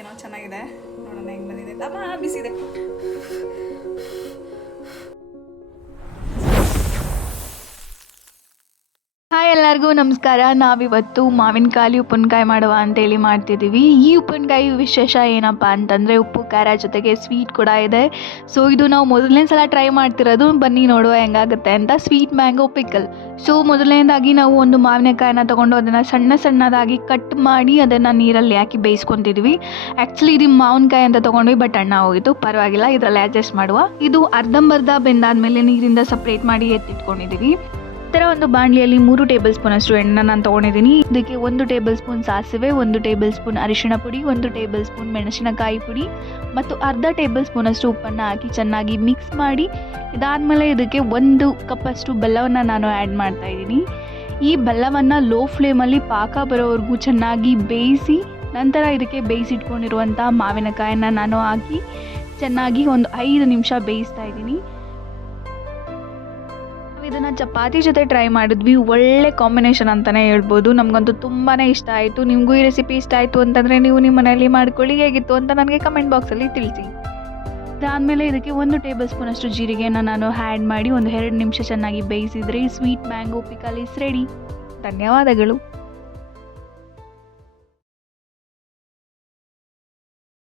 ನೋಡೋಕ್ಕೇನೋ ಚೆನ್ನಾಗಿದೆ. ನೋಡೋಣ ಹೆಂಗೆ ಬಂದಿದೆ ಅಂತ. ಬಿಸಿದೆ. ಹಾಯ್ ಎಲ್ಲರಿಗೂ ನಮಸ್ಕಾರ. ನಾವಿವತ್ತು ಮಾವಿನಕಾಯಿ ಉಪ್ಪಿನಕಾಯಿ ಮಾಡುವ ಅಂತೇಳಿ ಮಾಡ್ತಿದ್ದೀವಿ. ಈ ಉಪ್ಪಿನಕಾಯಿ ವಿಶೇಷ ಏನಪ್ಪ ಅಂತಂದರೆ ಉಪ್ಪು ಖಾರ ಜೊತೆಗೆ ಸ್ವೀಟ್ ಕೂಡ ಇದೆ. ಸೊ ಇದು ನಾವು ಮೊದಲನೇ ಸಲ ಟ್ರೈ ಮಾಡ್ತಿರೋದು. ಬನ್ನಿ ನೋಡುವ ಹೆಂಗಾಗುತ್ತೆ ಅಂತ. Sweet mango pickle. ಸೊ ಮೊದಲನೇದಾಗಿ ನಾವು ಒಂದು ಮಾವಿನಕಾಯಿನ ತೊಗೊಂಡು ಅದನ್ನು ಸಣ್ಣದಾಗಿ ಕಟ್ ಮಾಡಿ ಅದನ್ನು ನೀರಲ್ಲಿ ಹಾಕಿ ಬೇಯಿಸ್ಕೊತಿದ್ವಿ. ಆ್ಯಕ್ಚುಲಿ ಇದು ಮಾವಿನಕಾಯಿ ಅಂತ ತೊಗೊಂಡ್ವಿ, ಬಟ್ ಅಣ್ಣ ಹೋಗಿತ್ತು, ಪರವಾಗಿಲ್ಲ, ಇದರಲ್ಲಿ ಅಡ್ಜಸ್ಟ್ ಮಾಡುವ. ಇದು ಅರ್ಧಂಬರ್ಧ ಬೆಂದಾದ್ಮೇಲೆ ನೀರಿಂದ ಸಪ್ರೇಟ್ ಮಾಡಿ ಎತ್ತಿಟ್ಕೊಂಡಿದ್ದೀವಿ. ಈ ಥರ ಒಂದು ಬಾಣಲಿಯಲ್ಲಿ 3 ಟೇಬಲ್ ಸ್ಪೂನ್ ಅಷ್ಟು ಎಣ್ಣೆ ನಾನು ತೊಗೊಂಡಿದ್ದೀನಿ. ಇದಕ್ಕೆ 1 ಟೇಬಲ್ ಸ್ಪೂನ್ ಸಾಸಿವೆ, 1 ಟೇಬಲ್ ಸ್ಪೂನ್ ಅರಿಶಿಣ ಪುಡಿ, 1 ಟೇಬಲ್ ಸ್ಪೂನ್ ಮೆಣಸಿನಕಾಯಿ ಪುಡಿ ಮತ್ತು ಅರ್ಧ ಟೇಬಲ್ ಸ್ಪೂನ್ ಅಷ್ಟು ಉಪ್ಪನ್ನು ಹಾಕಿ ಚೆನ್ನಾಗಿ ಮಿಕ್ಸ್ ಮಾಡಿ, ಇದಾದಮೇಲೆ ಇದಕ್ಕೆ 1 ಕಪ್ಪಷ್ಟು ಬೆಲ್ಲವನ್ನು ನಾನು ಆ್ಯಡ್ ಮಾಡ್ತಾಯಿದ್ದೀನಿ. ಈ ಬೆಲ್ಲವನ್ನು ಲೋ ಫ್ಲೇಮಲ್ಲಿ ಪಾಕ ಬರೋವರೆಗೂ ಚೆನ್ನಾಗಿ ಬೇಯಿಸಿ, ನಂತರ ಇದಕ್ಕೆ ಬೇಯಿಸಿಟ್ಕೊಂಡಿರುವಂಥ ಮಾವಿನಕಾಯನ್ನು ನಾನು ಹಾಕಿ ಚೆನ್ನಾಗಿ ಒಂದು 5 ನಿಮಿಷ ಬೇಯಿಸ್ತಾ ಇದ್ದೀನಿ. ಇದನ್ನು ಚಪಾತಿ ಜೊತೆ ಟ್ರೈ ಮಾಡಿದ್ವಿ. ಒಳ್ಳೆ ಕಾಂಬಿನೇಷನ್ ಅಂತಲೇ ಹೇಳ್ಬೋದು. ನಮಗಂತೂ ತುಂಬಾ ಇಷ್ಟ ಆಯಿತು. ನಿಮಗೂ ಈ ರೆಸಿಪಿ ಇಷ್ಟ ಆಯಿತು ಅಂತಂದರೆ ನೀವು ನಿಮ್ಮ ಮನೆಯಲ್ಲಿ ಮಾಡ್ಕೊಳ್ಳಿ. ಹೇಗಿತ್ತು ಅಂತ ನನಗೆ ಕಮೆಂಟ್ ಬಾಕ್ಸಲ್ಲಿ ತಿಳಿಸಿ. ಇದಾದಮೇಲೆ ಇದಕ್ಕೆ 1 ಟೇಬಲ್ ಸ್ಪೂನ್ ಅಷ್ಟು ಜೀರಿಗೆಯನ್ನು ನಾನು ಆ್ಯಡ್ ಮಾಡಿ ಒಂದು 2 ನಿಮಿಷ ಚೆನ್ನಾಗಿ ಬೇಯಿಸಿದರೆ sweet mango pickle is ready. ಧನ್ಯವಾದಗಳು.